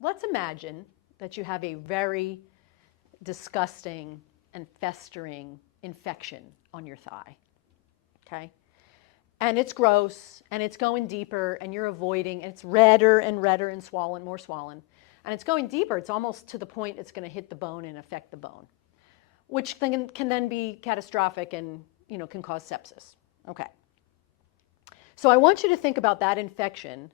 let's imagine that you have a very disgusting and festering infection on your thigh, okay? And it's gross, and it's going deeper, and you're avoiding, and it's redder and swollen, more swollen. And it's going deeper. It's almost to the point it's going to hit the bone and affect the bone, which can then be catastrophic and, can cause sepsis. Okay. So I want you to think about that infection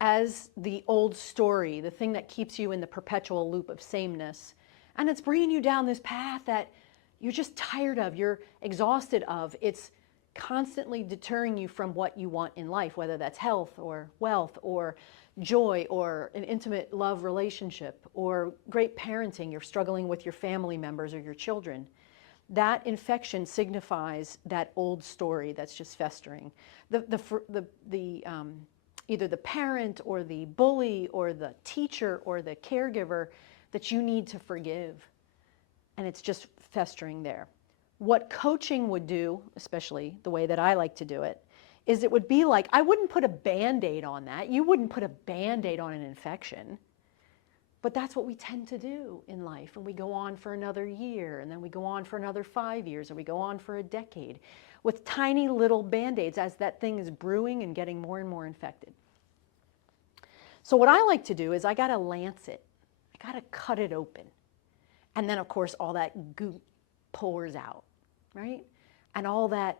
as the old story, the thing that keeps you in the perpetual loop of sameness. And it's bringing you down this path that you're just tired of, you're exhausted of. It's constantly deterring you from what you want in life, whether that's health or wealth or joy or an intimate love relationship or great parenting. You're struggling with your family members or your children. That infection signifies that old story that's just festering. Either the parent or the bully or the teacher or the caregiver that you need to forgive, and it's just festering there. What coaching would do, especially the way that I like to do it, is it would be like, I wouldn't put a Band-Aid on that. You wouldn't put a Band-Aid on an infection. But that's what we tend to do in life. And we go on for another year, and then we go on for another 5 years, or we go on for a decade with tiny little Band-Aids as that thing is brewing and getting more and more infected. So what I like to do is I got to lance it. I got to cut it open. And then, of course, all that goop pours out, right? And all that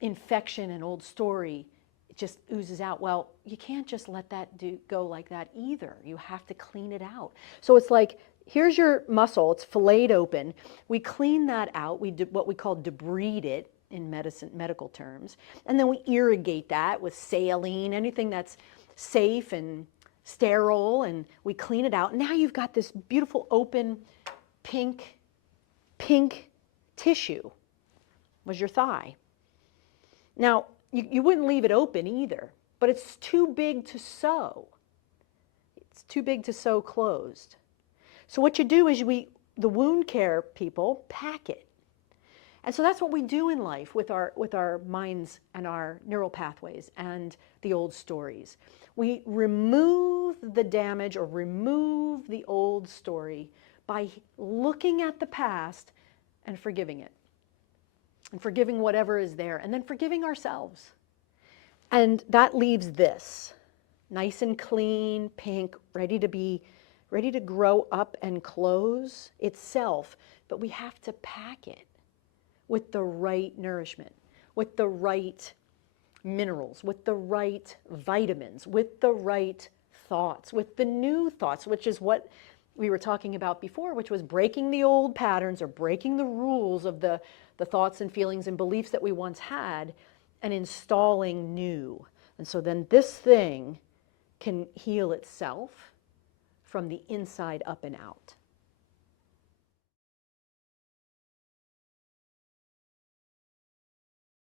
infection and old story, it just oozes out. Well, you can't just let that go like that either. You have to clean it out. So it's like, here's your muscle. It's filleted open. We clean that out. We do what we call debride it in medical terms. And then we irrigate that with saline, anything that's safe and sterile, and we clean it out. Now you've got this beautiful open pink tissue, was your thigh. Now, you wouldn't leave it open either, but it's too big to sew. It's too big to sew closed. So what you do is the wound care people pack it. And so that's what we do in life with our minds and our neural pathways and the old stories. We remove the damage or remove the old story by looking at the past and forgiving it. And forgiving whatever is there, and then forgiving ourselves. And that leaves this, nice and clean, pink, ready to grow up and close itself. But we have to pack it with the right nourishment, with the right minerals, with the right vitamins, with the right thoughts, with the new thoughts, which is what we were talking about before, which was breaking the old patterns or breaking the rules of the thoughts and feelings and beliefs that we once had and installing new. And so then this thing can heal itself from the inside up and out.